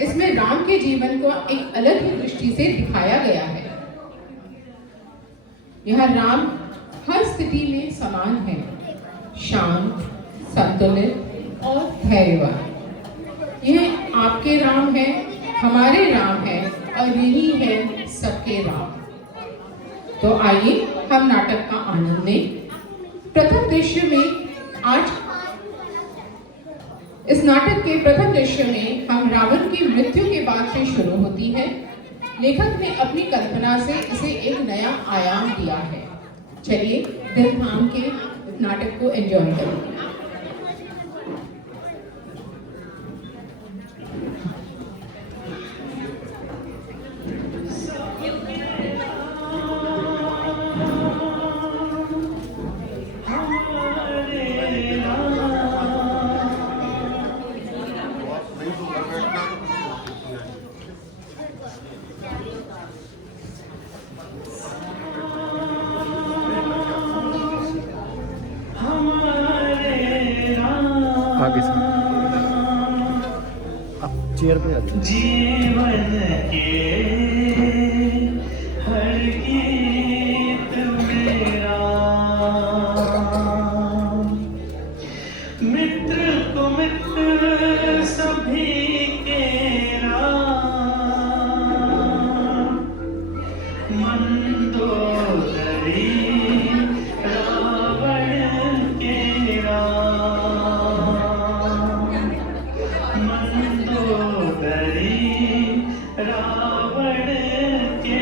इसमें राम के जीवन को एक अलग ही दृष्टि से दिखाया गया है। यह राम हर स्थिति में समान है, शांत, संतुलित और धैर्यवान। यह आपके राम है, हमारे राम है और यही है सबके राम। तो आइए हम नाटक का आनंद लें। प्रथम दृश्य में आज इस नाटक के प्रथम दृश्य में हम रावण की मृत्यु के बाद से शुरू होती है। लेखक ने अपनी कल्पना से इसे एक नया आयाम दिया है। चलिए दिल थाम के नाटक को एंजॉय करें। आगे से आप चेयर पे आते हैं। जीवन के हर गीत मेरा मित्र को मित्र सभी के मंदोदरी रावण के रावण के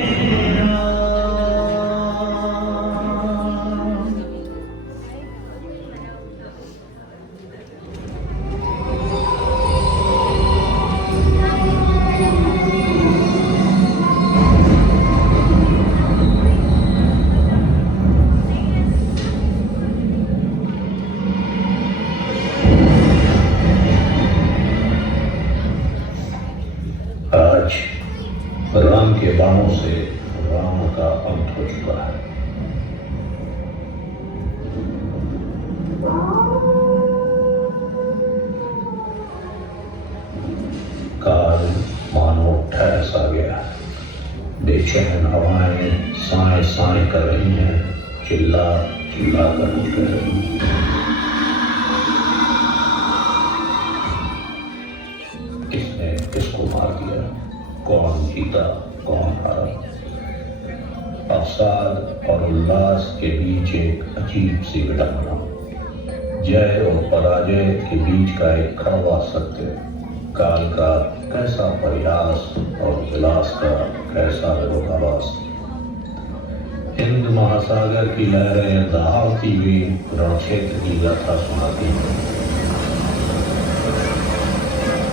आज राम के बाणों से राम का अंत हो चुका है। काल मानो ठहर सा गया है। बेचैन हवाएं साए साए कर रही हैं, चिल्ला चिल्ला कर उठ रही हैं। किसने किसको मार दिया, कौन जीता कौन हारा। अवसाद और उल्लास के बीच एक अजीब सी विडंबना, जय और पराजय के बीच का एक कड़वा सत्य, काल का कैसा प्रयास और विलास का कैसा विरोधाभास। हिंद महासागर की लहरें दहाड़ती हुई रणक्षेत्र की गाथा सुनाती हैं।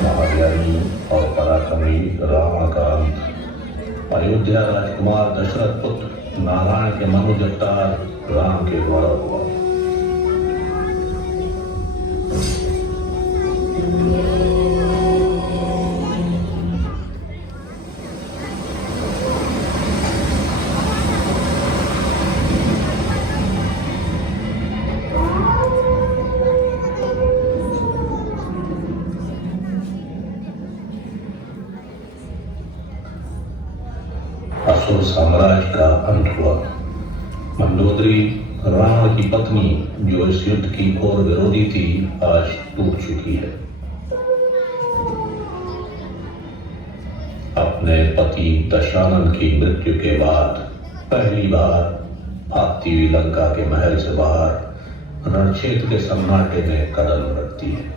महाज्ञानी और पराक्रमी रावण का अंत, अयोध्या राजकुमार दशरथ पुत्र नारायण के मनुज अवतार राम के द्वारा हुआ। असुर साम्राज्य का अंत हुआ। मंदोदरी रावण की पत्नी, जो इस युद्ध की घोर विरोधी थी, आज टूट चुकी है। अपने पति दशानन की मृत्यु के बाद पहली बार भागती हुई लंका के महल से बाहर रणक्षेत्र के सन्नाटे में कदम रखती है।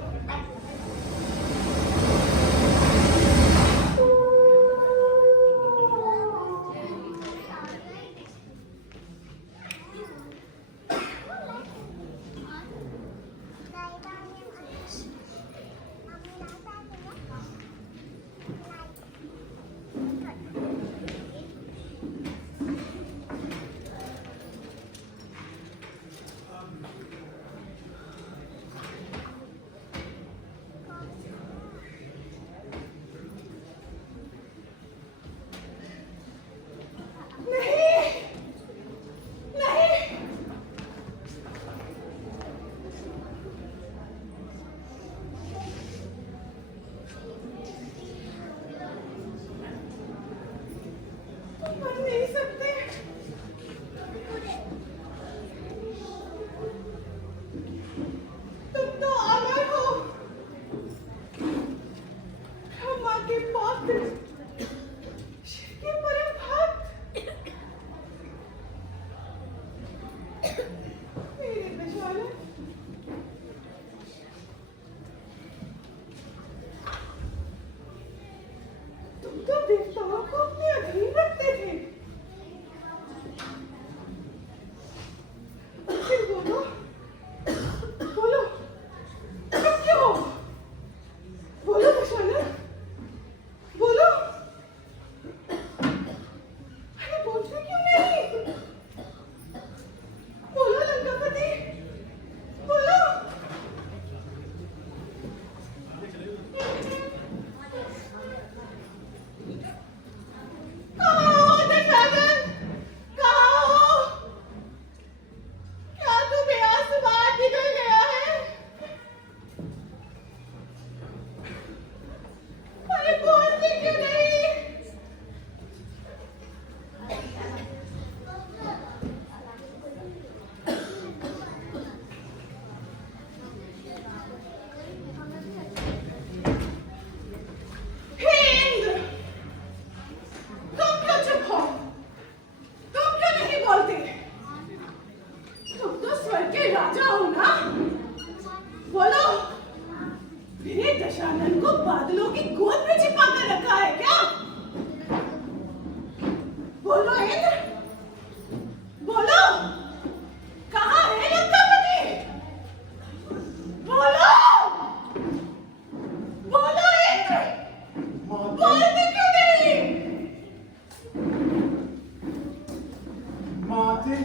बन नहीं सकते। तुम तो अमर हो, ब्रह्मा के पुत्र, शिव के परम भक्त। मेरे दशानन, तुम तो देवताओं को अपने अधीन रखते थे। फिर बोलो, बोलो, तुम क्यों हो? बोलो दशानन, बोलो। अरे बोलते क्यों नहीं? बोलो लंकापति, बोलो। कहाँ हो दशानन? कहाँ हो? क्या तू बेआस बाहर निकल गया है? अरे बोलते क्यों नहीं? हे इंद्र, तुम क्यों चुप हो? तुम क्यों नहीं बोलते? तुम तो स्वर्ग के राजा हो ना? बोलो, मेरे दशानन को बादलों की गोद में छिपा कर रखा है क्या? बोलो इंद्र, बोलो, कहाँ है लंकापति? बोलो, बोलो इंद्र, बोलते क्यों नहीं? माते,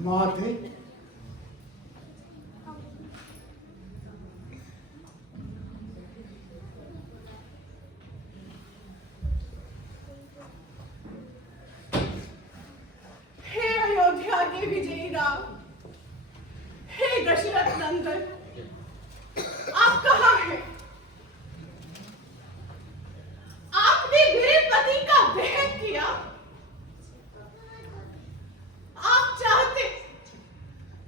माते हे अयोध्या के विजयी राम, हे दशरथ नंदन, आप कहाँ हैं? आपने मेरे पति का दहन किया। आप चाहते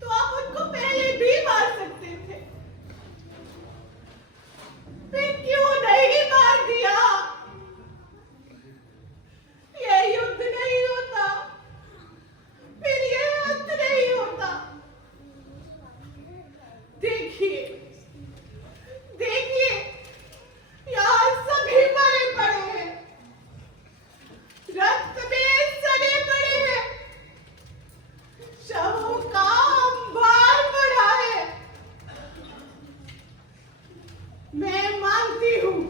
तो आप उनको पहले भी मार सकते थे, फिर क्यों नहीं मार दिया? यह युद्ध नहीं होता, फिर यह अंत नहीं होता। देखिए, देखिए, यहाँ सभी मरे पड़े हैं, रक्त में सड़े पड़े हैं, शवों का अंबार पड़ा है। मैं मानती हूँ,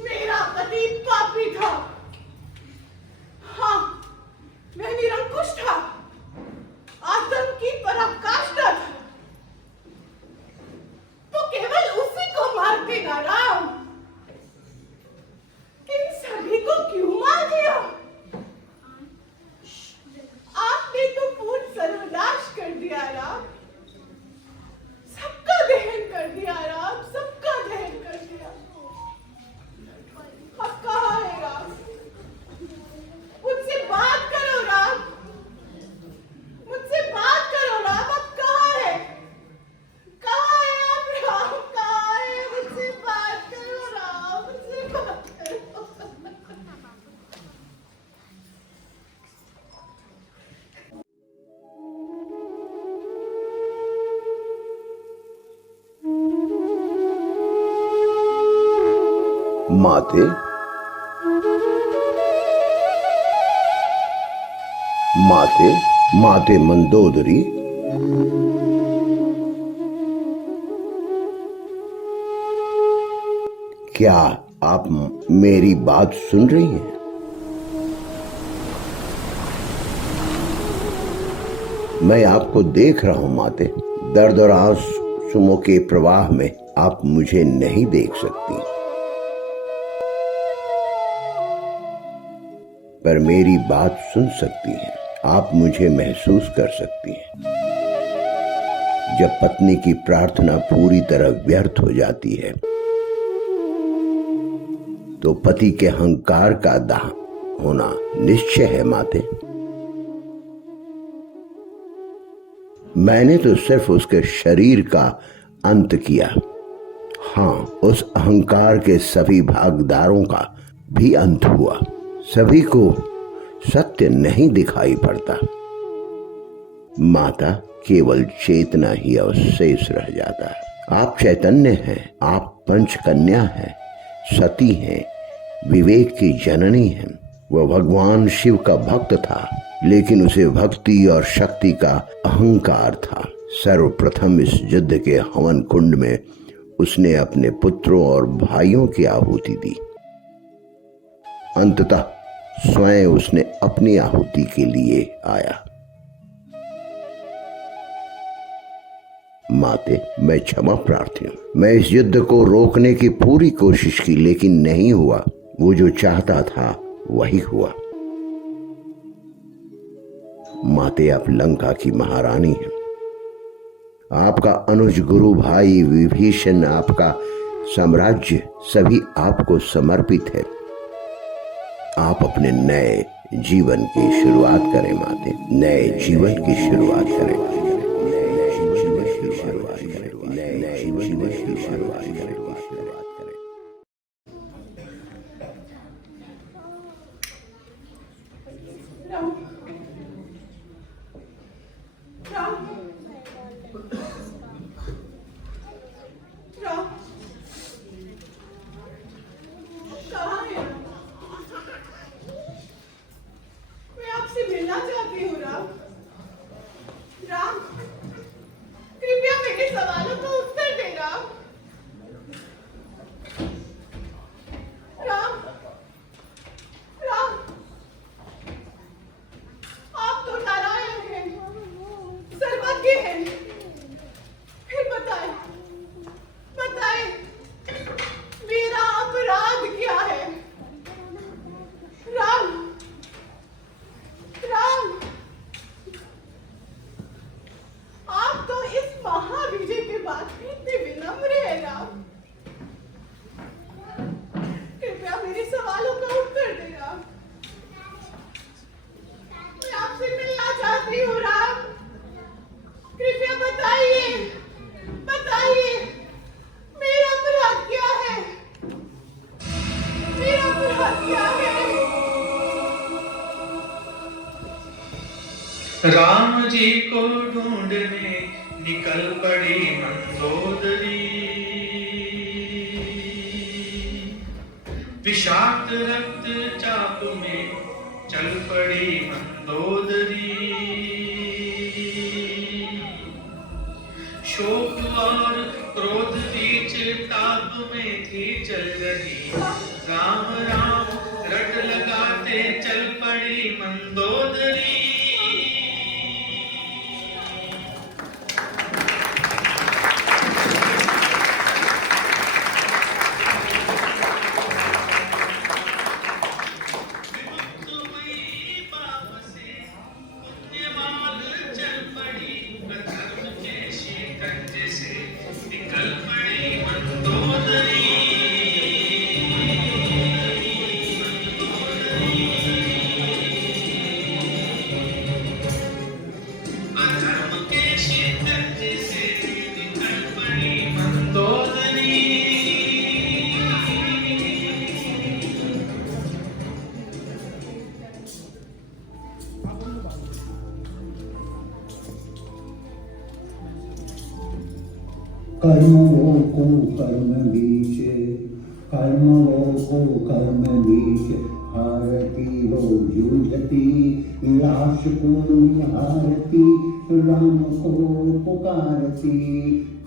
मेरा पति पापी था। हाँ, मैं निरंकुश था, आतंकी पराकाष्ठा था। तो केवल उसी को मारते ना राम, इन सभी को क्यों मार दिया? आपने तो पूर्ण सर्वनाश कर दिया राम, सबका दहन कर दिया राम, सबका दहन कर दिया। अब कहाँ है राम? मुझसे बात करो राम, मुझसे बात करो राम, अब कहाँ है? कहाँ है आप राम? कहाँ है? मुझसे बात करो राम, मुझसे बात करो। माते, माते, माते मंदोदरी, क्या आप मेरी बात सुन रही हैं? मैं आपको देख रहा हूं माते। दर्द और आंसुओं के प्रवाह में आप मुझे नहीं देख सकती, पर मेरी बात सुन सकती हैं। आप मुझे महसूस कर सकती हैं। जब पत्नी की प्रार्थना पूरी तरह व्यर्थ हो जाती है तो पति के अहंकार का दाह होना निश्चय है माते। मैंने तो सिर्फ उसके शरीर का अंत किया। हाँ, उस अहंकार के सभी भागीदारों का भी अंत हुआ। सभी को सत्य नहीं दिखाई पड़ता। माता, केवल चेतना ही अवशेष रह जाता है। आप चैतन्य हैं, आप पंचकन्या हैं, सती हैं, विवेक की जननी हैं। वह भगवान शिव का भक्त था, लेकिन उसे भक्ति और शक्ति का अहंकार था। सर्वप्रथम इस युद्ध के हवन कुंड में उसने अपने पुत्रों और भाइयों की आहुति दी। अंततः स्वयं उसने अपनी आहुति के लिए आया। माते, मैं क्षमा प्रार्थी हूं। मैं इस युद्ध को रोकने की पूरी कोशिश की, लेकिन नहीं हुआ। वो जो चाहता था वही हुआ। माते, आप लंका की महारानी हैं। आपका अनुज गुरु भाई विभीषण, आपका साम्राज्य सभी आपको समर्पित है। आप अपने नए जीवन की शुरुआत करें माते, नए जीवन की शुरुआत करें, नए जीवन की शुरुआत करें, नए जीवन की शुरुआत करें। राम, राम, राम, कहाँ है? मैं आपसे मिलना चाहती हूँ राम। राम, कृपया मेरे सवालों का उत्तर दे राम। राम, राम, आप तो नारायण हैं, राम जी को ढूंढने निकल पड़ी मंदोदरी, विषाक्त रक्त चाप में चल पड़ी मंदोदरी, शोक और क्रोध बीच ताप में थी चल रही, राम राम रट लगाते चल पड़ी मंदोदरी। कर्मों को कर्म बीच, कर्मों को कर्म बीच, हारती हो जूझती, लाश को निहारती, राम को पुकारती,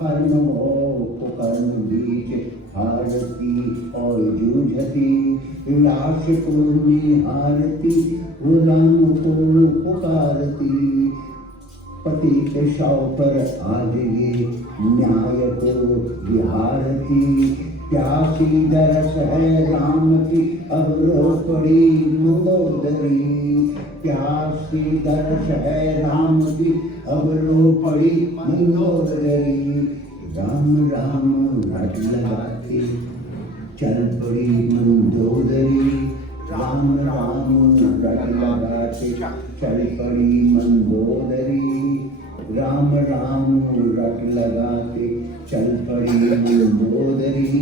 कर्मों को कर्म बीच, हारती और जूझती, लाश को निहारती, राम को पुकारती, पति के शव पर आज ये न्याय को विहारती, प्यासी दरस है राम की अब रो पड़ी मंदोदरी, प्यासी दरस है राम की अब रो पड़ी मंदोदरी, राम राम रट लगाते चल पड़ी मंदोदरी, राम राम रट लगाते चल पड़ी मंदोदरी, राम राम रट लगाते चल पड़ी मंदोदरी,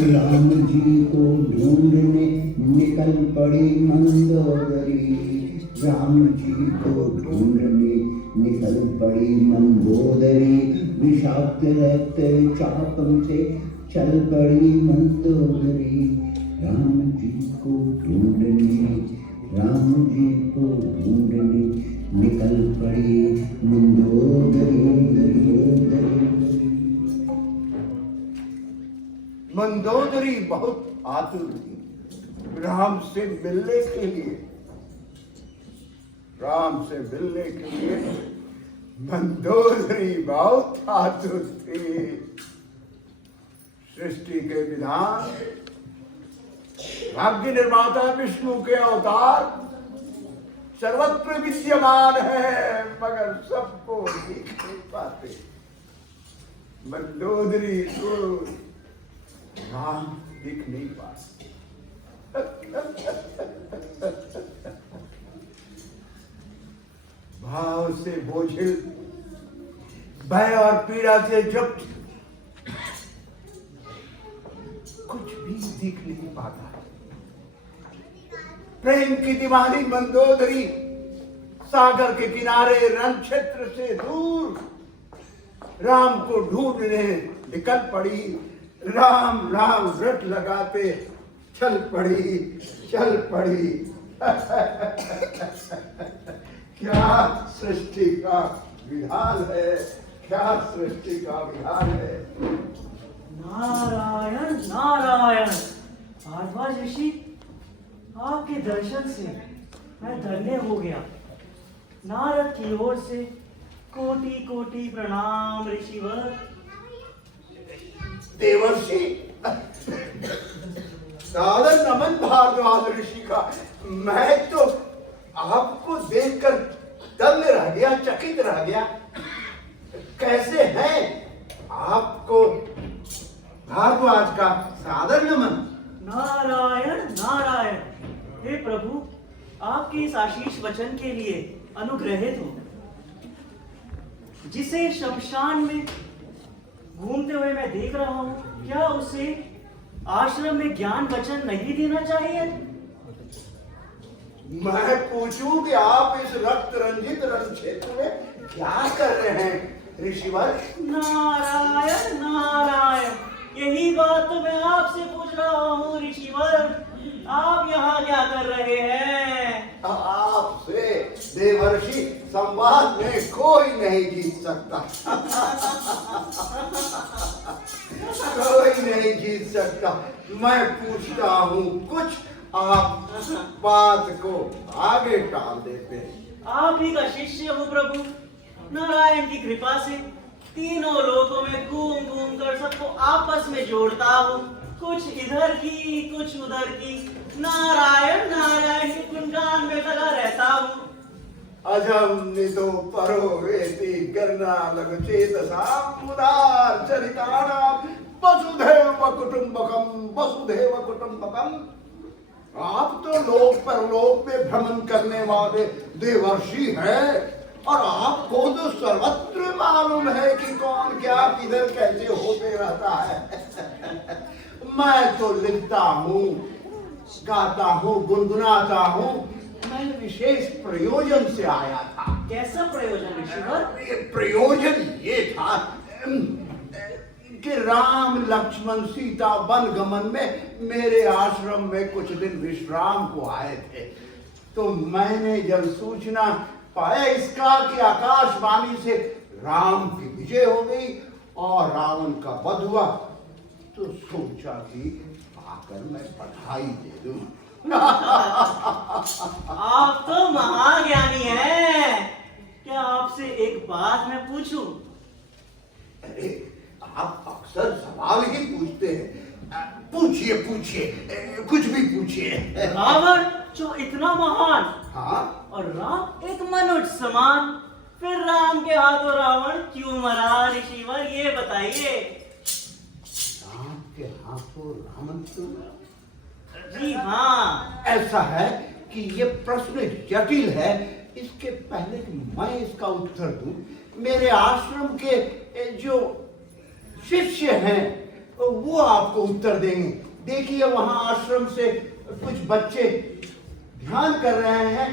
राम जी को ढूंढने निकल पड़ी मंदोदरी, राम जी को ढूंढने निकल पड़ी मंदोदरी, विषाक्त रक्त चाप से चल पड़ी मंदोदरी, राम जी को ढूंढने, राम जी को ढूंढने निकल पड़ी मंदोदरी। मंदोदरी बहुत आतुर थी राम से मिलने के लिए, राम से मिलने के लिए मंदोदरी बहुत आतुर थी। सृष्टि के विधान, भाग्य निर्माता विष्णु के अवतार सर्वत्र विद्यमान है, मगर सबको देख नहीं पाते। मंदोदरी को राम दिख नहीं पाते। भाव से बोझिल, भय और पीड़ा से युक्त, कुछ भी दिख नहीं पाता। प्रेम की दीवानी मंदोदरी सागर के किनारे रण क्षेत्र से दूर राम को ढूंढने निकल पड़ी। राम राम रट लगाते चल पड़ी, चल पड़ी। क्या सृष्टि का विधान है, क्या सृष्टि का विधान है। नारायण नारायण। भारद्वाज ऋषि, आपके दर्शन से मैं धन्य हो गया। नारद की ओर से कोटि कोटि प्रणाम ऋषिवर। देवर्षि, सादर नमन भारद्वाज ऋषि का। मैं तो आपको देखकर दंग रह गया, चकित रह गया। कैसे हैं आपको भारद्वाज का सादर नमन। नारायण नारायण। हे प्रभु, आपके इस आशीष वचन के लिए अनुग्रहित हो। जिसे शमशान में घूमते हुए मैं देख रहा हूं, क्या उसे आश्रम में ज्ञान वचन नहीं देना चाहिए? मैं पूछूं कि आप इस रक्त रंजित रण क्षेत्र क्या कर रहे हैं ऋषिवर? नारायण नारायण, यही बात तो मैं आपसे पूछ रहा हूँ ऋषिवर। आप यहाँ क्या कर रहे हैं? आपसे देवर्षि संवाद में कोई नहीं जीत सकता। कोई नहीं जीत सकता। मैं पूछता हूँ कुछ, आप बात को आगे टाल देते हैं। आप ही का शिष्य हूँ प्रभु। नारायण की कृपा से तीनों लोकों में घूम घूम कर सबको आपस में जोड़ता हूँ। कुछ इधर की कुछ उधर की, नारायण नारायण के गुणगान में लगा रहता हूँ। अजम नितो परो वेति करना लग चेतसाम मुदार चरितानाम वसुधैव कुटुंबकम वसुधैव कुटुंबकम। आप तो लोक परलोक में भ्रमण करने वाले देवर्षि हैं, और आपको तो सर्वत्र मालूम है कि कौन क्या किधर कैसे होते रहता है। मैं तो लिखता हूँ, गाता हूँ, गुनगुनाता हूँ। मैं विशेष प्रयोजन से आया था। कैसा प्रयोजन ऋषिवर? प्रयोजन ये था कि राम लक्ष्मण सीता वन गमन में मेरे आश्रम में कुछ दिन विश्राम को आए थे। तो मैंने जब सूचना पाया इसका कि आकाशवाणी से राम की विजय हो गई और रावण का वध हुआ, तो सोचा कि आकर मैं बधाई दे दूं। आप तो महाज्ञानी हैं। क्या आपसे एक बात मैं पूछूं? अरे, आप अक्सर सवाल ही पूछते हैं। पूछिए पूछिए, कुछ भी पूछिए। रावण जो इतना महान, हाँ, और राम एक मनुष्य समान, फिर राम के हाथों रावण क्यों मरा ऋषिवर, ये बताइए। राम के हाथों रावण क्यों मरा? जी हाँ। ऐसा है कि ये प्रश्न जटिल है। इसके पहले कि मैं इसका उत्तर दूं, मेरे आश्रम के जो शिष्य हैं वो आपको उत्तर देंगे। देखिए, वहां आश्रम से कुछ बच्चे ध्यान कर रहे हैं,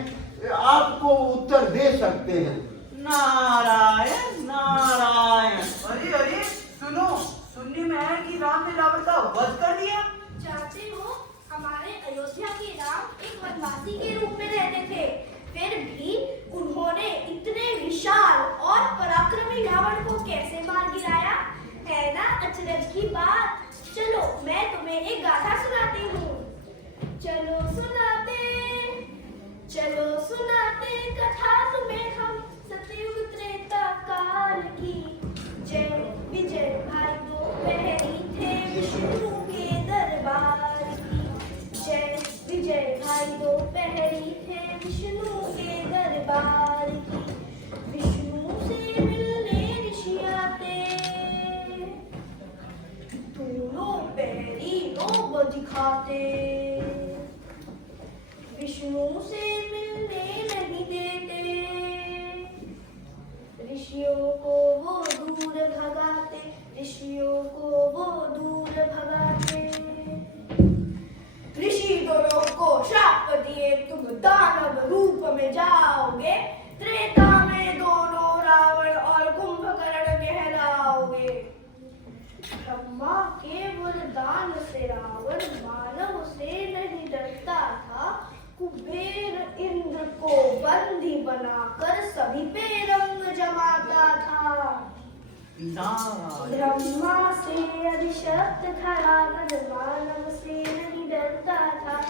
आपको उत्तर दे सकते हैं। नारायण नारायण। अरे अरे सुनो, सुनने में आया कि राम ने रावण का वध कर दिया। चाहते हो, हमारे अयोध्या के राम एक वनवासी के रूप में रहते थे, फिर भी उन्होंने इतने विशाल और पराक्रमी रावण को कैसे मार गिराया, है ना अचरज की बात। चलो मैं तुम्हें एक गाथा सुनाती हूँ। चलो सुनाते कथा तुम्हें हम सतयुग त्रेता काल की। जय विजय भाई दोपहरी थे विष्णु के दरबार की। जय विजय भाई दोपहरी थे विष्णु के दरबार की। विष्णु से मिलने ऋषि आते, दोनों पैरी नौ दिखाते। विष्णु से मिलने नहीं देते, ऋषियों को वो दूर भगाते, ऋषियों को वो दूर भगाते। ऋषि दोनों को शाप दिए, तुम दानव रूप में जाओगे। त्रेता में दोनों रावण और कुंभकर्ण कहलाओगे। ब्रह्मा के वरदान से रावण मानव से नहीं डरता था। कुबेर इंद्र को बंदी बनाकर सभी पे रंग जमाता था। ब्रह्मा से अभिशप्त था रावण, मानव से नहीं डरता था।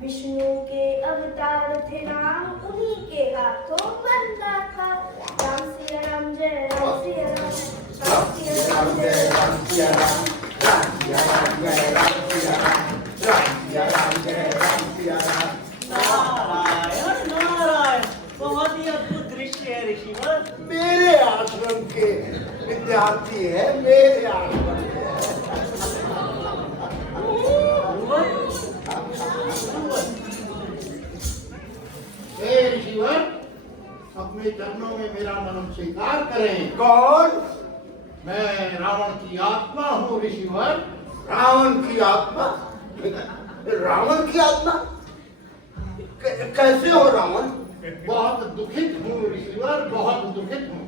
विष्णु के अवतार थे राम, उन्हीं के हाथों बनता था। राम सिया राम जय राम सिया राम, राम सिया राम जय राम सिया राम, राम सिया राम जय राम सिया राम, राम सिया राम जय राम सिया राम। नारायण नारायण, बहुत ही अद्भुत दृश्य है ऋषिवर। मेरे आश्रम के विद्यार्थी है, मेरे आश्रम के। ऋषिवर, अपने चरणों में मेरा नमन स्वीकार करें। कौन? मैं रावण की आत्मा हूँ ऋषिवर। रावण की आत्मा? रावण की आत्मा? कैसे हो रावण? बहुत दुखित हूँ ऋषिवर, बहुत दुखित हूँ।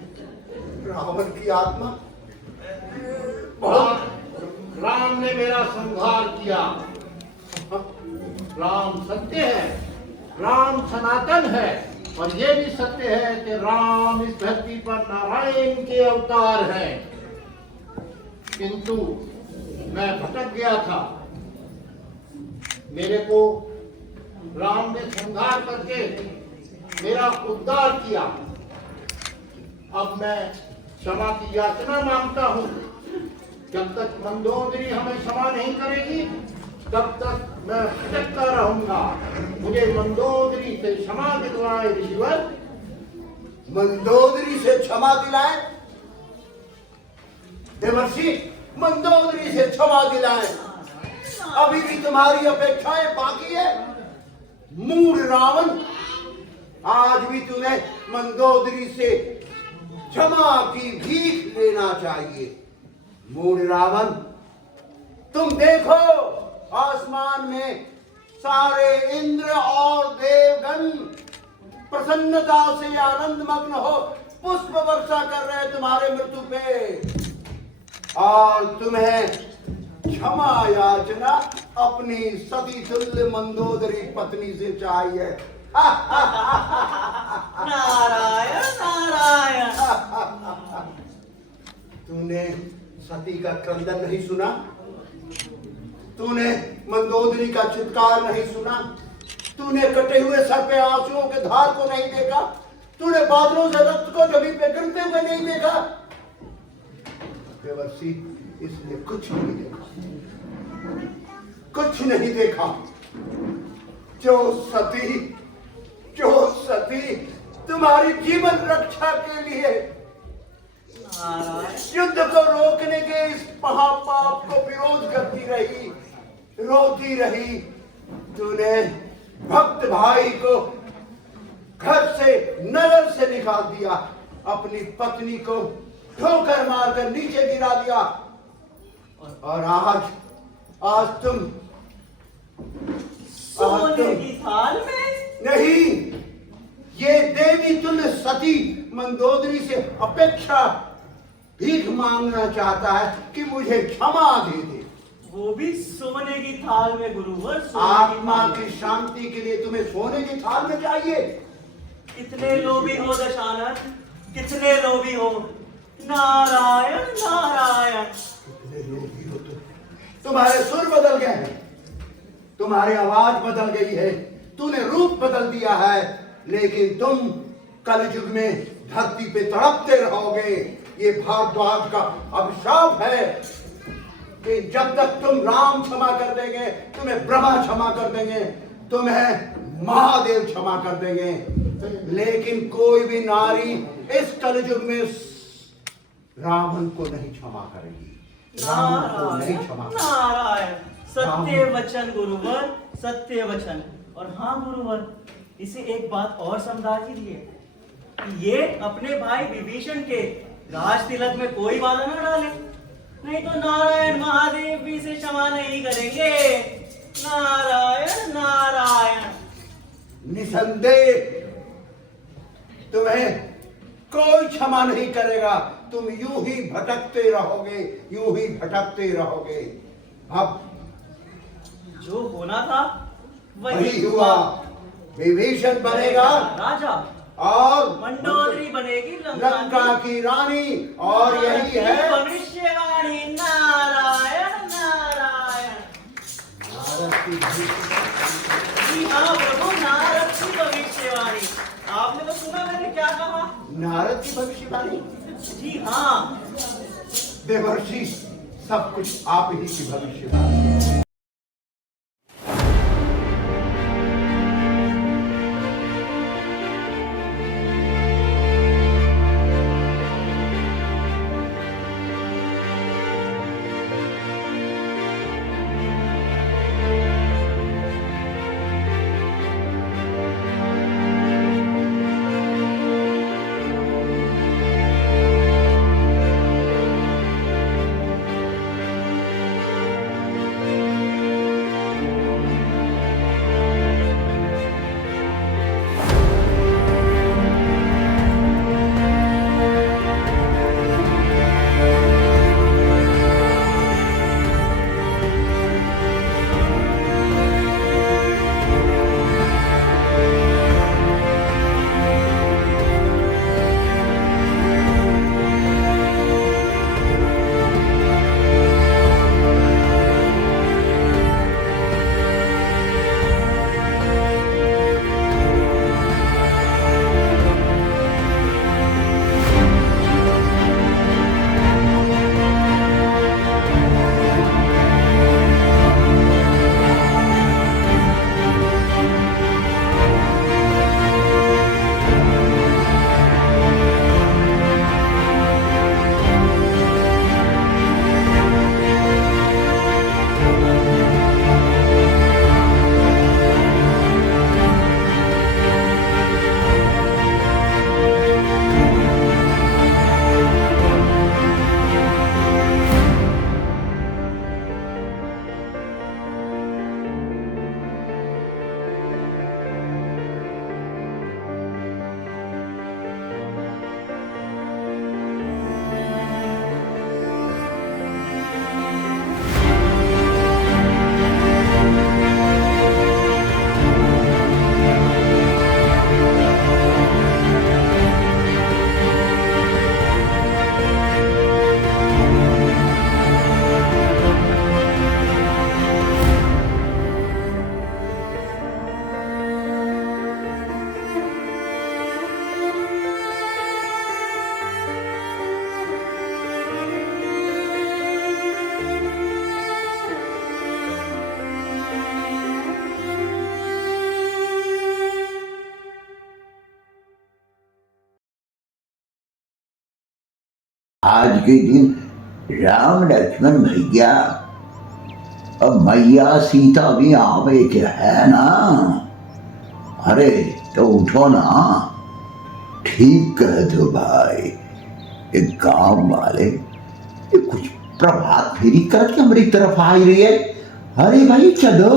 रावण की आत्मा राम ने मेरा संहार किया। राम सत्य है, राम सनातन है, और ये भी सत्य है कि राम इस धरती पर नारायण के अवतार हैं। किंतु मैं भटक गया था। मेरे को राम ने संहार करके मेरा उद्धार किया। अब मैं क्षमा की याचना मांगता हूँ। जब तक मंदोदरी हमें क्षमा नहीं करेगी तब तक मैं भटकता रहूंगा। मुझे मंदोदरी से क्षमा दिलवाए ऋषिवर। मंदोदरी से क्षमा दिलाए? देवर्षि, मंदोदरी से क्षमा दिलाए? अभी भी तुम्हारी अपेक्षाएं बाकी है? मूढ़ रावण, आज भी तुम्हें मंदोदरी से क्षमा की भीख लेना चाहिए। मूढ़ रावण, तुम देखो आसमान में सारे इंद्र और देवगण प्रसन्नता से आनंद मग्न हो पुष्प वर्षा कर रहे तुम्हारे मृत्यु पे, और तुम्हें क्षमा याचना अपनी सती तुल्य मंदोदरी पत्नी से चाहिए। नारायण नारायण। तूने सती का क्रंदन नहीं सुना? तूने मंदोदरी का चित्कार नहीं सुना? तूने कटे हुए सर पे आंसुओं के धार को नहीं देखा? तूने बादलों से रक्त को जमीन पे गिरते हुए नहीं देखा? देवर्षि, इसने कुछ नहीं देखा, कुछ नहीं देखा। जो सती तुम्हारी जीवन रक्षा के लिए युद्ध को रोकने के इस महापाप को विरोध करती रही, रोती रही। तूने भक्त भाई को घर से, नगर से निकाल दिया, अपनी पत्नी को ठोकर मारकर नीचे गिरा दिया, और आज तुम सोने की थाल में? नहीं, ये देवी तुल्य सती मंदोदरी से अपेक्षा भीख मांगना चाहता है कि मुझे क्षमा दे दे। वो भी सोने की थाल में गुरुवर। आत्मा की शांति के लिए तुम्हें सोने की थाल में चाहिए? कितने लोभी हो दशानन, कितने लोभी हो। नारायण नारायण। कितने लोभी हो तुम। तुम्हारे सुर बदल गए हैं, तुम्हारी आवाज बदल गई है, तूने रूप बदल दिया है, लेकिन तुम कलयुग में धरती पे तड़पते रहोगे। ये भारद्वाज का अभिशाप है कि जब तक तुम राम क्षमा कर देंगे, तुम्हें ब्रह्मा क्षमा कर देंगे, तुम्हें महादेव क्षमा कर देंगे, लेकिन कोई भी नारी इस कलयुग में रावण को नहीं क्षमा करेगी। रावण को नहीं क्षमा करेगी। नारायण। सत्य वचन गुरुवर, सत्य वचन। और हाँ गुरुवर, इसे एक बात और समझा दीजिए, ये अपने भाई विभीषण के राज तिलक में कोई बाधा न डाले, नहीं तो नारायण महादेव भी इसे क्षमा नहीं करेंगे। नारायण नारायण। निसंदेह तुम्हें कोई क्षमा नहीं करेगा। तुम यूं ही भटकते रहोगे, यूं ही भटकते रहोगे। अब जो होना था वही हुआ। विभीषण बनेगा राजा और मंडोदरी बनेगी लंका की रानी, और यही है भविष्यवाणी। नारायण नारायण। जी हाँ प्रभु, नारद की भविष्यवाणी। आपने तो सुना मैंने क्या कहा? नारद की भविष्यवाणी? जी हाँ देवर्षि, सब कुछ आप ही की भविष्यवाणी है। आज के दिन राम लक्ष्मण भैया अब मैया सीता भी आवे के है ना। अरे तो उठो ना। ठीक कह दो भाई। एक गांव वाले ये कुछ प्रभात फेरी करके हमारी तरफ आ रही है। अरे भाई चलो,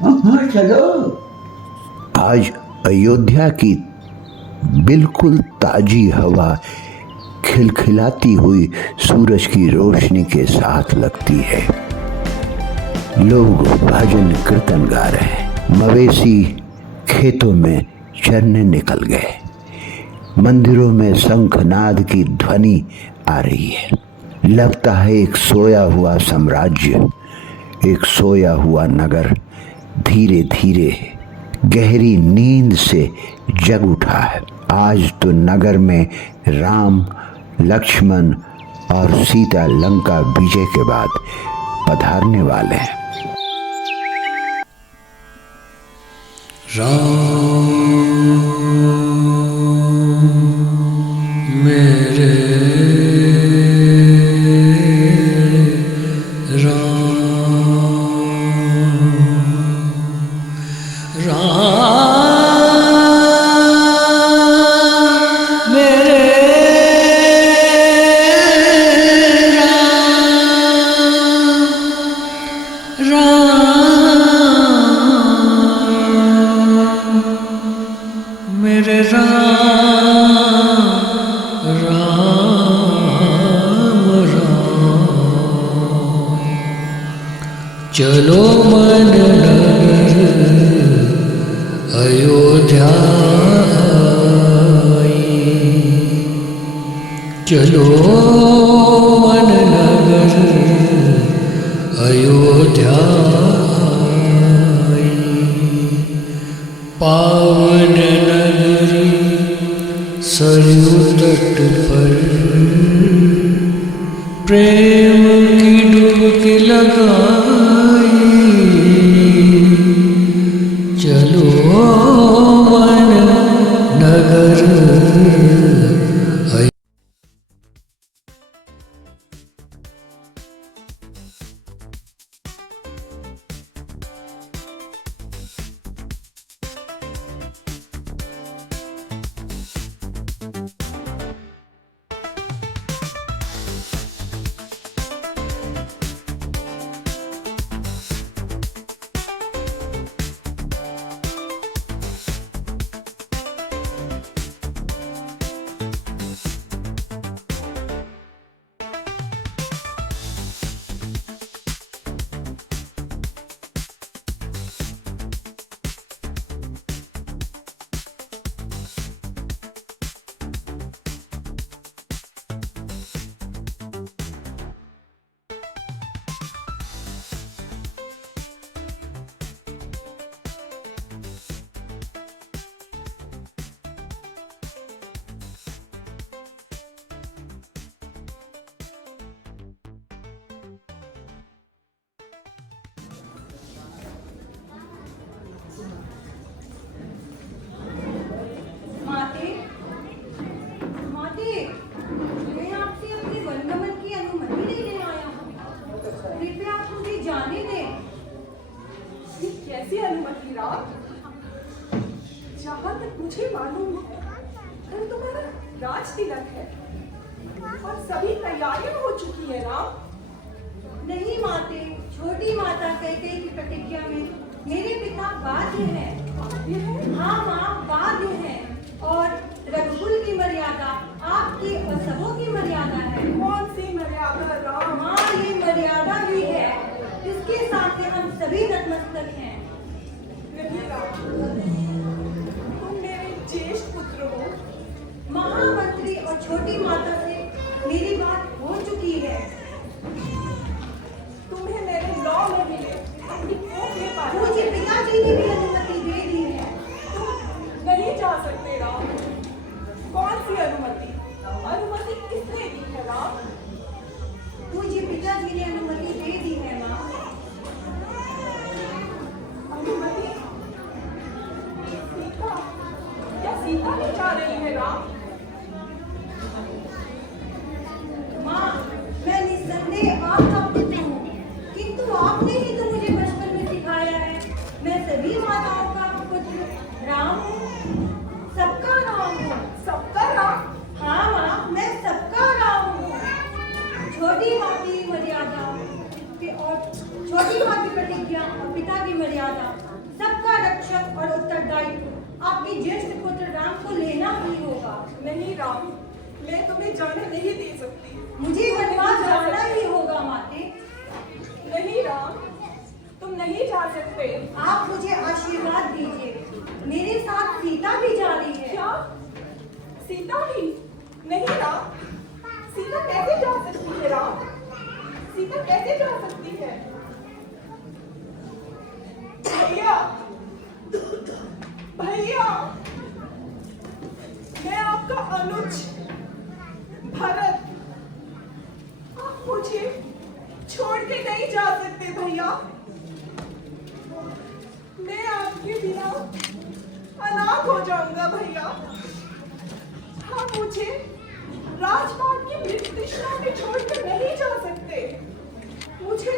हाँ चलो। आज अयोध्या की बिल्कुल ताजी हवा खिलखिलाती हुई सूरज की रोशनी के साथ लगती है। लोग भजन कीर्तन गा रहे हैं। मवेशी खेतों में चरने निकल गए। मंदिरों में शंखनाद की ध्वनि आ रही है। लगता है एक सोया हुआ साम्राज्य, एक सोया हुआ नगर धीरे धीरे गहरी नींद से जग उठा है। आज तो नगर में राम, लक्ष्मण और सीता लंका विजय के बाद पधारने वाले हैं। चलो मन नगर अयोध्या आई, चलो मन नगर अयोध्या आई। पावन नगरी सरयू तट पर प्रेम की डुबकी लगाई, चलो मन नगर अयोध्या। कैसी अनुमति राम? जहां तक मुझे मालूम है कल तुम्हारा राज तिलक है और सभी तैयारियां हो चुकी है राम। नहीं माते, छोटी माता कैकेयी की प्रतिज्ञा में मेरे पिता बाध्य हैं। हाँ माँ, बाध्य हैं और रघुकुल की मर्यादा आपकी और सबों की मर्यादा है। कौन सी मर्यादा राम? हाँ, ये मर्यादा भी है, इसके साथ हम सभी नतमस्तक हैं। नहीं राम, तुम मेरे ज्येष्ठ पुत्र हो। महामंत्री और छोटी माता से मेरी बात हो चुकी है। तुम्हें मेरे 9 महीने अपनी कोख में पाला। मुझे पिताजी ने भी अनुमति दे दी है। तुम नहीं जा सकते राम। कौन सी अनुमति? अनुमति किसने दी है राम? मुझे पिताजी ने अनुमति दे दी है माँ। अनुमति? सीता? क्या सीता नहीं जा रही नहीं राम, मैं तुम्हें जाने नहीं दे सकती। मुझे वनवास जाना ही होगा माते। नहीं राम, तुम नहीं जा सकते। आप मुझे आशीर्वाद दीजिए, मेरे साथ सीता भी जा रही है। क्या? सीता भी? नहीं राम, सीता कैसे जा सकती है राम? सीता कैसे जा सकती है? भैया, भैया, मैं आपका अनुज भरत, आप मुझे छोड़ के नहीं जा सकते भैया। मैं आपके बिना अनाथ हो जाऊंगा भैया। आप मुझे राजपाट की मृत तृष्णा में छोड़ कर नहीं जा सकते। मुझे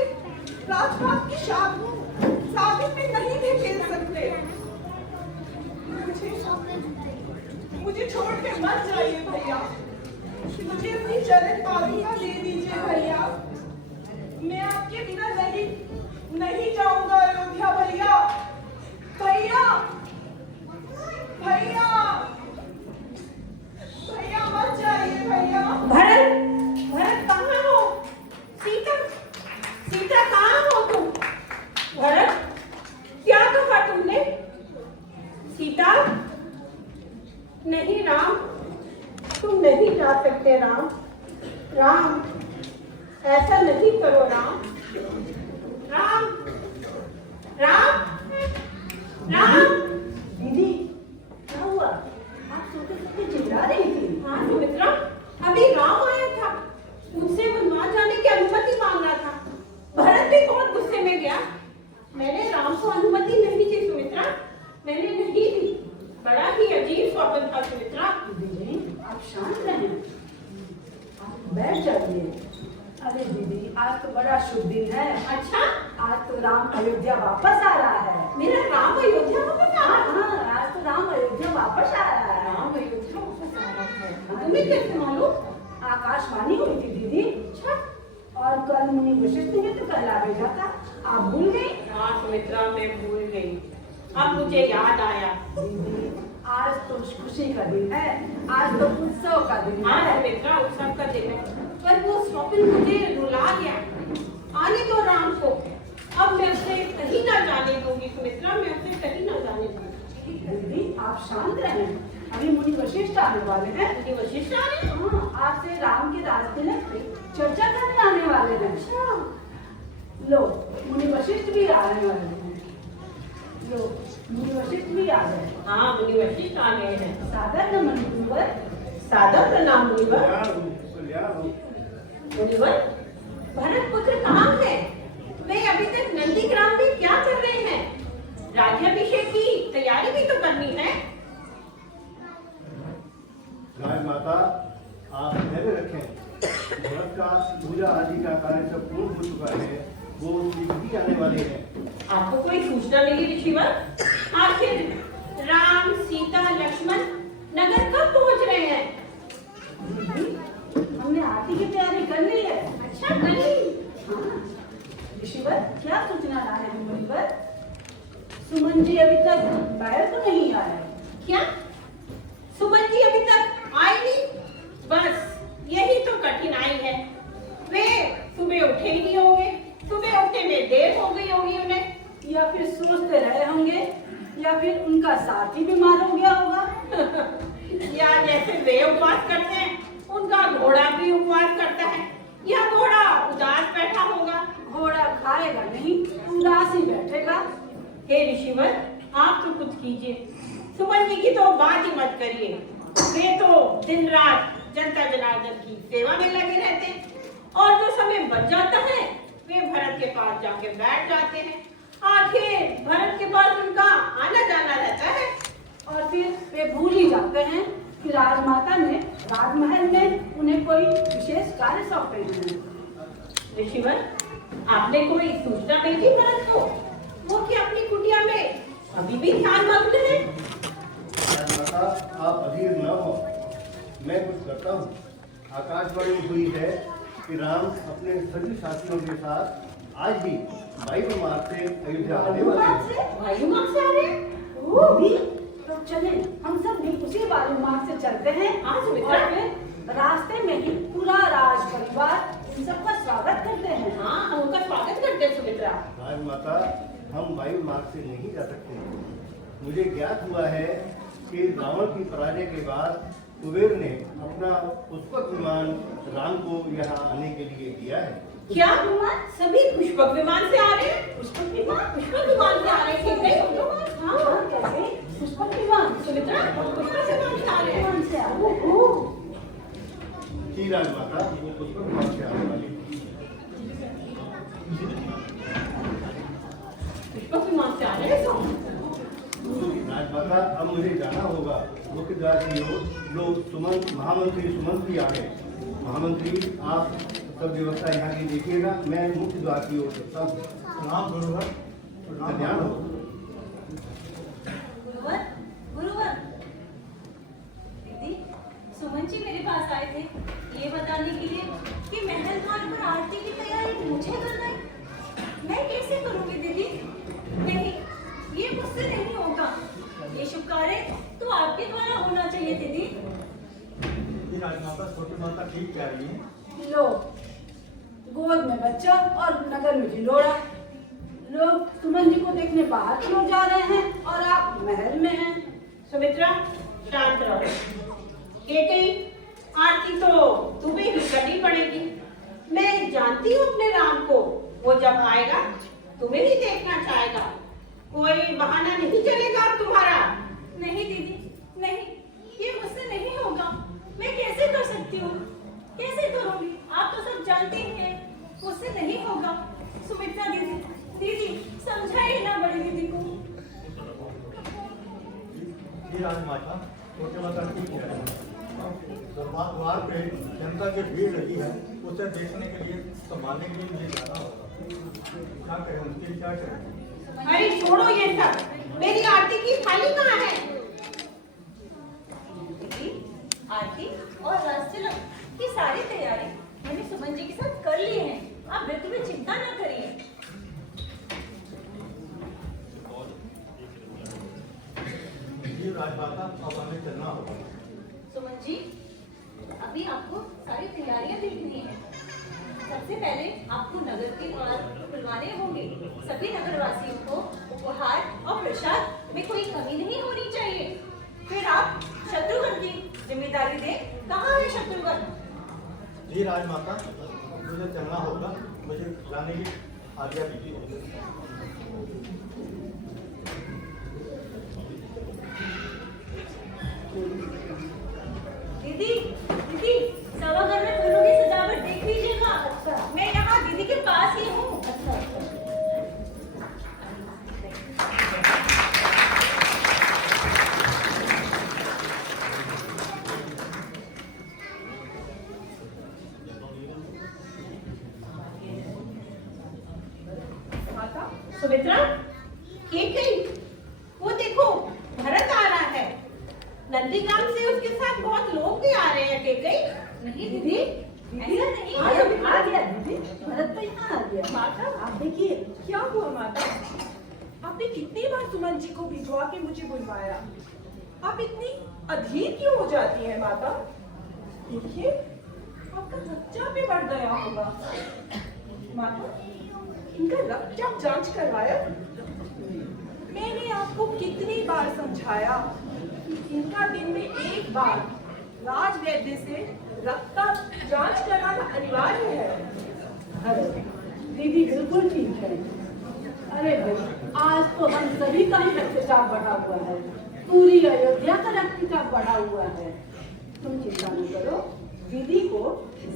राजपाट की साबित में नहीं धकेल सकते। मुझे छोड़ के मत जाइए भैया। मुझे अपनी चरण पादुका दे दीजिए भैया। मैं आपके बिना नहीं जाऊंगा अयोध्या भैया। भैया, भैया, भैया मत जाइए भैया। भरत, भरत कहाँ हो? सीता, सीता कहाँ हो तुम? भरत, क्या कहा तुमने? सीता? नहीं राम, तुम नहीं जा सकते राम। राम, ऐसा नहीं करो राम। राम, राम, राम। दीदी, क्या हुआ? आप सोते सोते चिल्ला रही थी। हाँ सुमित्रा, अभी राम आया था, मुझसे वनवास जाने की अनुमति मांग रहा था। भरत भी बहुत गुस्से में गया। मैंने राम को अनुमति नहीं दी सुमित्रा, मैंने नहीं दी। बड़ा ही अजीब स्वप्न था सुमित्रा। दीदी, आप शांत रहें, आप बैठ जाइए। अरे दीदी, आज तो बड़ा शुभ दिन है। अच्छा, आज तो राम अयोध्या वापस आ रहा है। मेरा राम अयोध्या वापस आ रहा है? हाँ, आज तो राम अयोध्या वापस आ रहा है। राम अयोध्या वापस आ रहा है? तुम्हें कैसे मालूम? आकाशवाणी हुई थी दीदी। अच्छा, और कल मुनि वशिष्ठ ने तो कहला भेजा था, आप भूल गई? हाँ सुमित्रा, मैं भूल गई। अब मुझे याद आया। दीदी, आज तो खुशी का दिन है, आज तो उत्सव का दिन है। हाँ सुमित्रा, उत्सव का दिन है, पर वो स्वप्न मुझे रुला गया। आने दो राम को, अब मैं उसे कहीं ना जाने दूंगी सुमित्रा, मैं उसे कहीं ना जाने दूंगी। दीदी, आप शांत रहें, अभी मुनि वशिष्ठ आने वाले हैं। मुनि वशिष्ठ आ रहे हैं? हाँ, आज से राम के राजतिलक पे चर्चा करने आने वाले हैं। अच्छा, लो मुनि वशिष्ठ भी आने वाले हैं। लो मुनि वशिष्ठ भी आ गए। हाँ, मुनि वशिष्ठ आ गए हैं। सादर नमन मुनिवर। सादर प्रणाम मुनिवर। मुनिवर, भरत पुत्र कहाँ है? वे अभी तक नंदीग्राम में क्या कर रहे हैं? राज्याभिषेक की तैयारी भी तो करनी है। माता, आप धैर्य रखें। भरत का पूजा आदि का कार्य सब पूर्ण हो चुका है, वो शीघ्र ही आने वाले हैं। आपको कोई सूचना मिली ऋषिवर? आखिर राम, सीता, लक्ष्मण नगर कब पहुंच रहे हैं? हमने आरती की तैयारी कर ली है। अच्छा, कर ली? हाँ। ऋषिवर, क्या सूचना लाए हैं मुनिवर? सुमन जी अभी तक बाहर तो नहीं आए। क्या? सुमन जी अभी तक आए नहीं? बस यही तो कठिनाई है। वे सुबह उठे ही नहीं होंगे, सुबह उठने में देर हो गई होगी उन्हें, या फिर सोचते रहे होंगे, या फिर उनका साथी बीमार हो गया होगा। या जैसे वे उपवास करते हैं, उनका घोड़ा भी उपवास करता है, या घोड़ा उदास बैठा होगा। घोड़ा खाएगा नहीं, उदास ही बैठेगा। हे ऋषिवर, आप तो कुछ कीजिए। सुमन जी की तो बात ही मत करिए, वे तो दिन रात जनता जनार्दन की सेवा में लगे रहते हैं, और जो समय बच जाता है वे भरत के पास जाके बैठ जाते हैं। आखिर भरत के पास उनका आना जाना रहता है, और फिर वे भूल ही जाते हैं कि राजमाता ने राजमहल में उन्हें कोई विशेष कार्य सौंपे हैं। ऋषिवर, आपने कोई सूचना भेजी भरत को? वो कि अपनी कुटिया में अभी भी ध्यान मग्न है? माता, आप अधीर न हो, मैं कुछ करता हूँ। आकाशवाणी हुई है कि राम अपने सभी साथियों के साथ आज ही वायु मार्ग से अयोध्या आने वाले हैं। वायु मार्ग से आ रहे हैं? ओह, तो चले हम सब भी उसी वाले मार्ग से चलते हैं। हाँ सुमित्रा, फिर रास्ते में ही पूरा राज परिवार इन सबका स्वागत करते हैं। हाँ, हम उनका स्वागत करते हैं सुमित्रा। राजमाता, हम वायु मार्ग से नहीं जा सकते। मुझे ज्ञात हुआ है कि रावण की पराजय के बाद कुबेर ने अपना पुष्पक विमान राम को यहाँ आने के लिए दिया है। क्या विमान? सभी पुष्पक विमान से आ रहे हैं? पुष्पक विमान से आ रहे हैं? हाँ, कैसे? पुष्पक विमान सुमित्रा, पुष्पक विमान से आ रहे हैं? जी राजमाता, वो पुष्पक विमान से आने वाली। पुष्पक विमान से आ रहे हैं? राजमाता, अब मुझे जाना होगा मुख्य द्वार की ओर। लोग महामंत्री सुमंत भी आ गए। महामंत्री, आप सब व्यवस्था यहाँ की देखिएगा, मैं मुख्य द्वार की ओर चलता हूँ। प्रणाम गुरुवर। ध्यान हो। गुरुवर, दीदी सुमन जी मेरे पास आए थे ये बताने के लिए कि महल द्वार पर आरती की तैयारी मुझे करना है। मैं कैसे करूँगी दीदी? नहीं, ये मुझसे नहीं होगा। ये शुभ कार्य तो आपके द्वारा होना चाहिए दीदी। राजमाता, छोटी माता ठीक कह रही है। लो, गोद में बच्चा और नगर में ढिंढोरा। लोग सुमन जी को देखने बाहर की ओर जा रहे हैं और आप महल में हैं। सुमित्रा, शांत रहो। केकई, आरती तो तुम्हें ही करनी पड़ेगी। मैं जानती हूँ अपने राम को, वो जब आएगा तुम्हें ही देखना चाहेगा। कोई बहाना नहीं चलेगा तुम्हारा। नहीं दीदी, नहीं, ये मुझसे नहीं होगा। मैं कैसे कर सकती हूँ? कैसे करूँगी? आप तो सब जानते ही हैं, मुझसे नहीं होगा। सुमित्रा दीदी समझाइए ना बड़ी दीदी को। जी राजमाता, छोटे माता ठीक कह रही है। द्वार पे जनता की भीड़ लगी है, उसे देखने के लिए, संभालने के लिए मुझे जाना होगा। क्या करें, उनके क्या करें? अरे छोड़ो ये सब, मेरी आरती की थाली कहाँ है? दीदी, आरती और राजतिलक की सारी तैयारी मैंने सुमन जी के साथ कर ली है। आप बिल्कुल भी चिंता न करिए। जी राजमाता, अब हमें चलना होगा। सुमन जी, अभी आपको सारी तैयारियां देखनी है। सबसे पहले आपको नगर के द्वार खुलवाने होंगे। सभी नगरवासियों को उपहार और प्रसाद में कोई कमी नहीं होनी चाहिए। फिर आप शत्रुघ्न की जिम्मेदारी दें। कहाँ है शत्रुघ्न? जी राजमाता, मुझे चलना होगा, मुझे जाने की आज्ञा दीजिए। दीदी, सभाघर में फूलों की सजावट देख लीजिएगा। अच्छा, मैं यहाँ दीदी के पास ही हूँ। अच्छा, सुमित्रा, केकई, वो देखो भरत आ रहा है। नंदीग्राम से उसके साथ बहुत लोग भी आ रहे हैं। केकई, नहीं दीदी, ऐसा नहीं आ गया दीदी, भरत तो यहाँ आ गया। माता, आप देखिए क्या हुआ माता? आपने कितनी बार सुमन जी को भिजवा के मुझे बुलवाया। आप इतनी अधीर क्यों हो जाती हैं माता? देखिए, आपका रक्तचाप भी बढ़ गया होगा। माता, इनका रक्तचाप जांच करवाया? मैंने आपको कितनी बार समझाया कि इनका दिन में एक बार राजवैद्य से रक्त का जांच कराना अनिवार्य है। अरे दीदी बिल्कुल ठीक है। अरे भाई, आज तो हम सभी का ही रक्तचाप बढ़ा हुआ है। पूरी अयोध्या का रक्तचाप बढ़ा हुआ है। तुम चिंता नहीं करो, दीदी को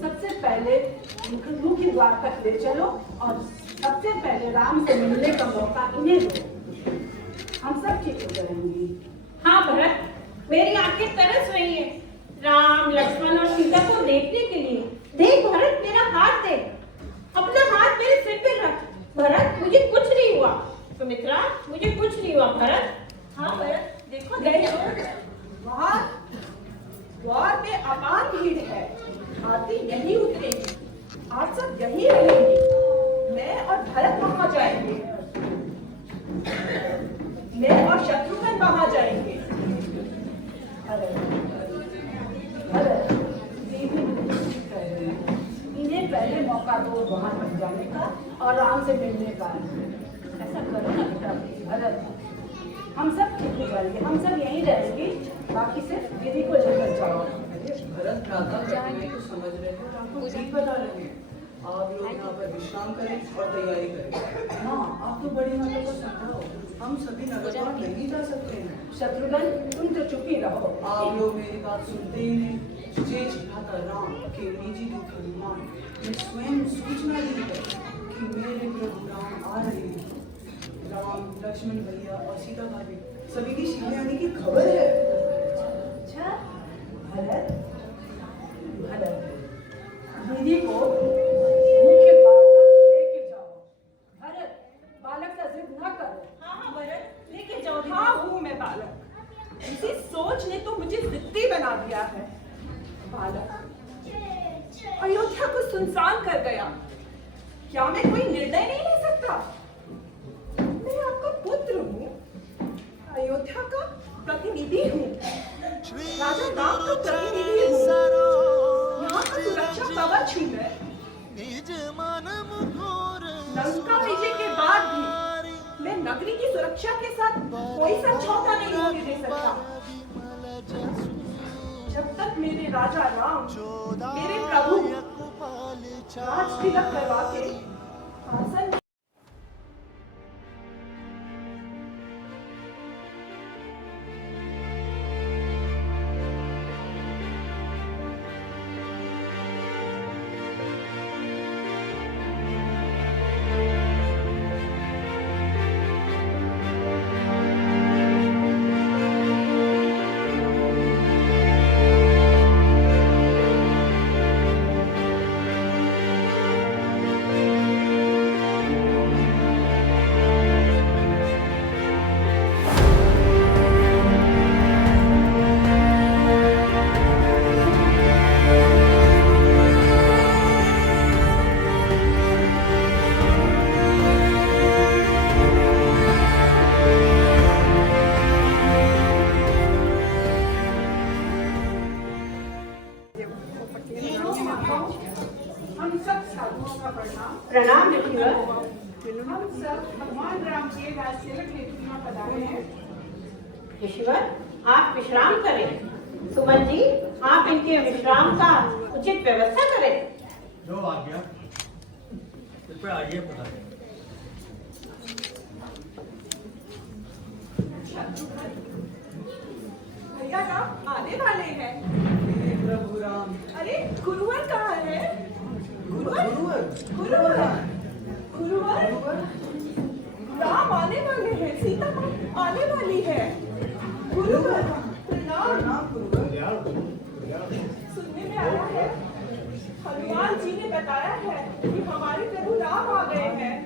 सबसे पहले मुख्य द्वार तक ले चलो और सबसे पहले राम से मिलने का मौका इन्हें दो। हम सब ठीक हो जाएंगी। हाँ भरत, मेरी आंखें तरस रही हैं राम, लक्ष्मण और सीता को देखने के लिए। देख भरत, मेरा हाथ देख, अपना हाथ मेरे सिर पे रख। भरत, मुझे कुछ नहीं हुआ। सुमित्रा, मुझे कुछ नहीं हुआ। भरत, हाँ भरत, देखो वहाँ द्वार पे अपार भीड़ है। आरती यहीं उतरेगी, आप सब यहीं रहेंगे। मैं और भरत वहां जाएंगे, मैं और शत्रुघ्न वहां जाएंगे। का तो वहां तक जाने का और राम से मिलने का। ऐसा करो ना बेटा भरत, हम सब ठीक हो जाएंगे, हम सब यहीं रहेंगे, बाकी सिर्फ दीदी को लेकर जाओ। भरत भ्राता जाएंगे कुछ समझ रहे हो, आपको ठीक बता रहे हैं। आप लोग यहाँ पर विश्राम करें और तैयारी करें। हाँ, आप तो बड़ी माता को समझाओ, हम सभी नगर पर नहीं जा सकते हैं। शत्रुघ्न, तुम तो चुप ही रहो। आप लोग मेरी बात सुनते ही नहीं। जेठ भ्राता राम के निजी दुख हनुमान ने स्वयं सूचना दी है कि मेरे प्रभु राम आ रहे हैं। राम, लक्ष्मण भैया और सीता भाभी सभी की शीघ्र आने की खबर है। अच्छा भरत, भरत दीदी को मुख्य बात तक लेके जाओ। भरत, बालक का जिद ना करो। हाँ भरत, लेके जाओ। हाँ हूँ मैं बालक, इसी सोच ने तो मुझे जिद्दी बना दिया है। बालक अयोध्या को सुनसान कर गया, क्या मैं कोई निर्णय नहीं ले सकता? मैं आपका पुत्र हूँ, अयोध्या का प्रतिनिधि हूँ, राजा राम का प्रतिनिधि हूँ, यहाँ का सुरक्षा कवच हूँ मैं। लंका विजय के बाद भी मैं नगरी की सुरक्षा के साथ कोई समझौता नहीं होने दे सकता। जब तक मेरे राजा राम, मेरे प्रभु राज तिलक करवा के आसन प्रणाम ऋषिवर। हम सब भगवान राम के राजतिलक हेतु यहाँ पधारे हैं। ऋषिवर, आप विश्राम करें। सुमन जी, आप इनके विश्राम का उचित व्यवस्था करें। जो आज्ञा, कृपया आइए पधारें। भैया राम आने वाले हैं। प्रभु राम। अरे गुरुवर कहाँ है? गुरुवर, गुरुवर, गुरुवर, राम आने वाले हैं, सीता माँ आने वाली है। गुरुवर, प्रणाम। सुनने में आया है, हनुमान जी ने बताया है कि हमारे प्रभु राम आ गए हैं।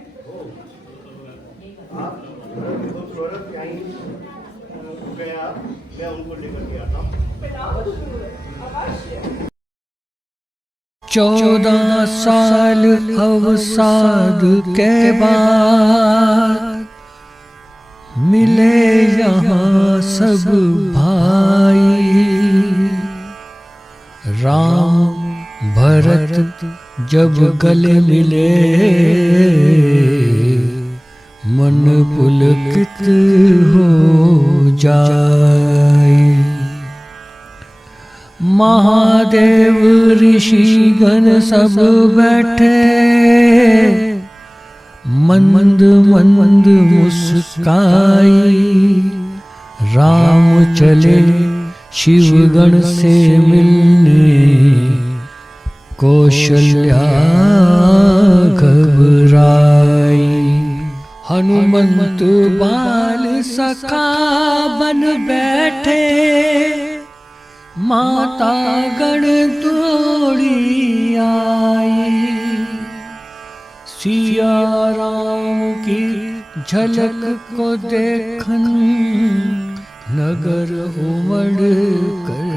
आप खूबसूरत यहीं गया, मैं उनको लेकर के आता हूँ। प्रणाम गुरुवर, अवश्य। 14 साल अवसाद के बाद मिले यहाँ सब भाई। राम भरत जब गले मिले, मन पुलकित हो जाए। महादेव ऋषिगण सब बैठे, मंद मंद मुस्काई। राम चले शिवगण से मिलने, कौशल्या घबराई। हनुमंत बाल सखा बन बैठे, माता गण दौड़ी आई। सिया राम की झलक को देखन, नगर उमड़ कर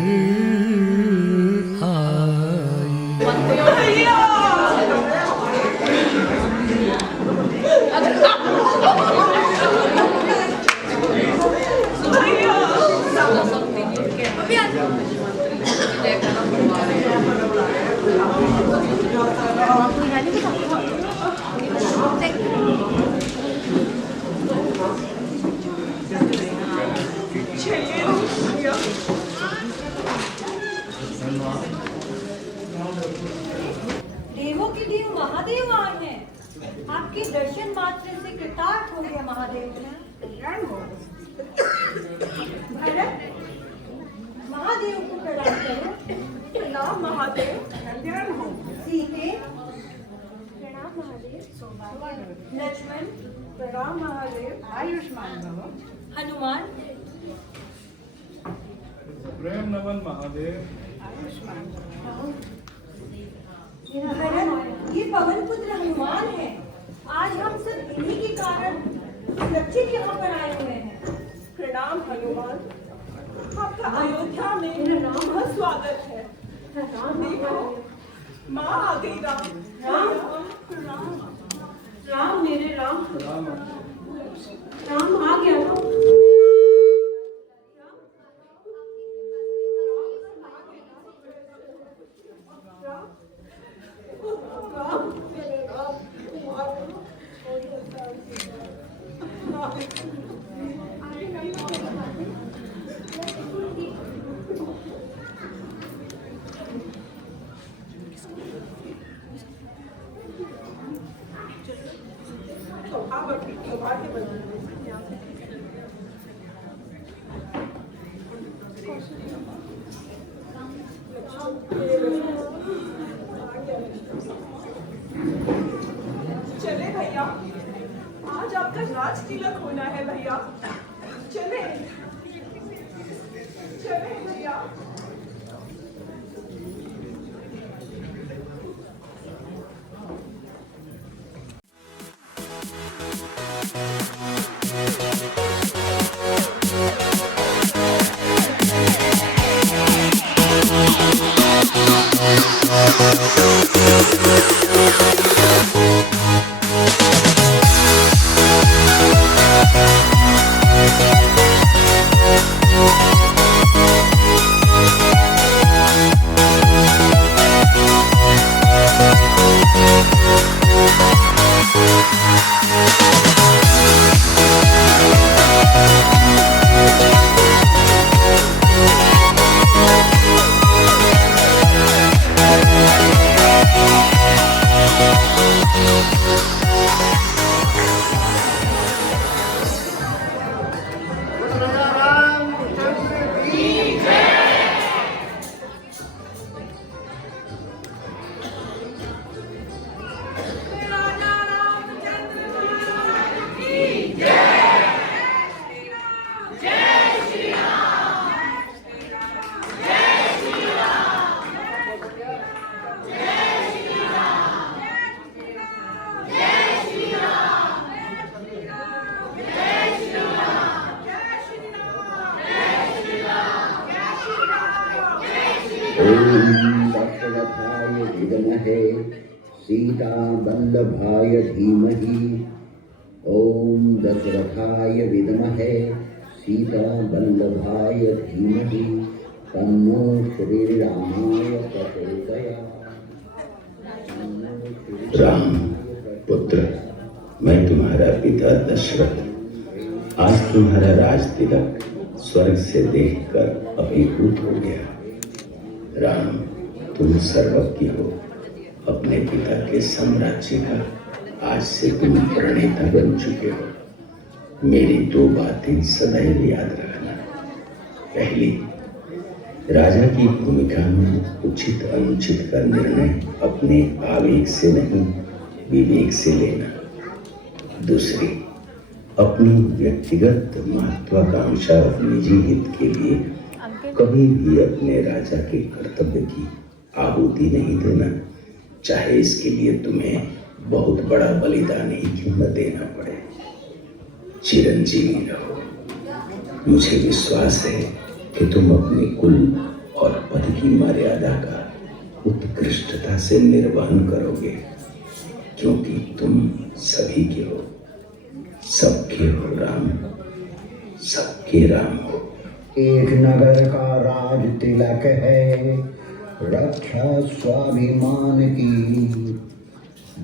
आई। देवों के देव महादेव आए हैं। आपके दर्शन मात्र से कृतार्थ हो गया महादेव। भरत, महादेव को प्रणाम करो। प्रणाम महादेव, कल्याण हो। सीते, प्रणाम महादेव। लक्ष्मण, प्रणाम महादेव, आयुष्मान भव। हनुमान, प्रेम नमन महादेव। आयुष्मान भव। भरत, ये पवन पुत्र हनुमान है। आज हम सब इन्हीं के कारण सुरक्षित यहाँ पर आए हुए हैं। प्रणाम हनुमान, आपका अयोध्या में बहुत स्वागत है। देखो माँ आ गई। राम मेरे राम, राम आ गया तो। चले भैया, आज आपका राज तिलक होना है भैया। चले चले भैया। ओम दशरथाय विद्महे सीता वल्लभाय धीमहि। ओम दशरथाय विद्महे सीता वल्लभाय धीमहि। तन्नो श्री रामाय प्रचोदयात्। राम पुत्र, मैं तुम्हारा पिता दशरथ आज तुम्हारा राज तिलक स्वर्ग से देखकर अभिभूत हो गया। राम, तुम सर्वज्ञ हो। अपने पिता के साम्राज्य का आज से तुम प्रणेता बन चुके हो। मेरी दो बातें सदैव याद रखना। पहली, राजा की भूमिका में उचित अनुचित का निर्णय अपने आवेग से नहीं, विवेक से लेना। दूसरी, अपनी व्यक्तिगत महत्वाकांक्षा और निजी हित के लिए कभी भी अपने राजा के कर्तव्य की आहुति नहीं देना, चाहे इसके लिए तुम्हें बहुत बड़ा बलिदान ही क्यों न देना पड़े। चिरंजीवी रहो। मुझे विश्वास है कि तुम अपने कुल और पद की मर्यादा का उत्कृष्टता से निर्वहन करोगे, क्योंकि तुम सभी के हो, सबके हो राम, सबके राम हो। एक नगर का राज तिलक है, रक्षा स्वाभिमान की।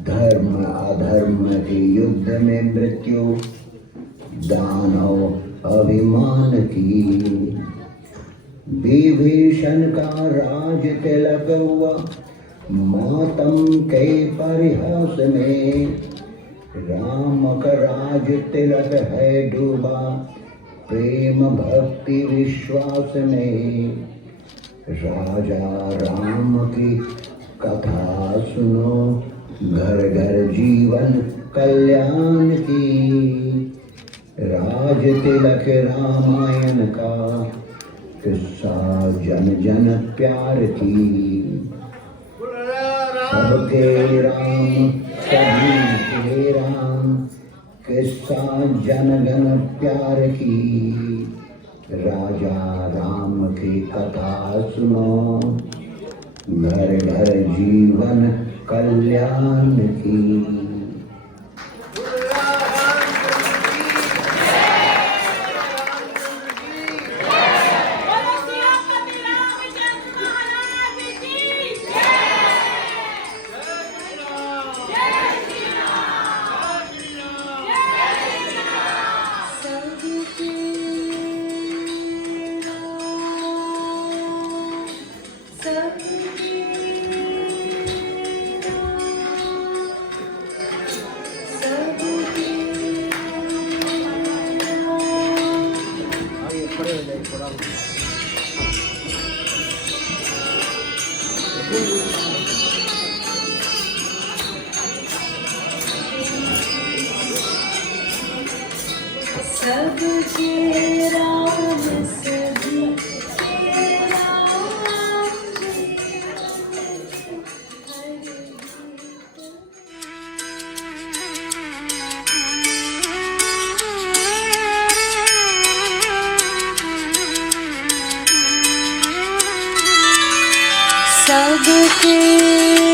धर्म अधर्म के युद्ध में मृत्यु, दानव अभिमान की। विभीषण का राज तिलक हुआ मातम के परिहास में, राम का राज तिलक है डूबा प्रेम भक्ति विश्वास में। राजा राम की कथा सुनो, घर घर जीवन कल्याण की। राज तिलक रामायण का किस्सा जन जन प्यार की। सबके राम सभी के राम, किस्सा जन गण प्यार की। राजा राम की कथा सुनो, घर घर जीवन कल्याण की। सबके राम सभी के राम सबके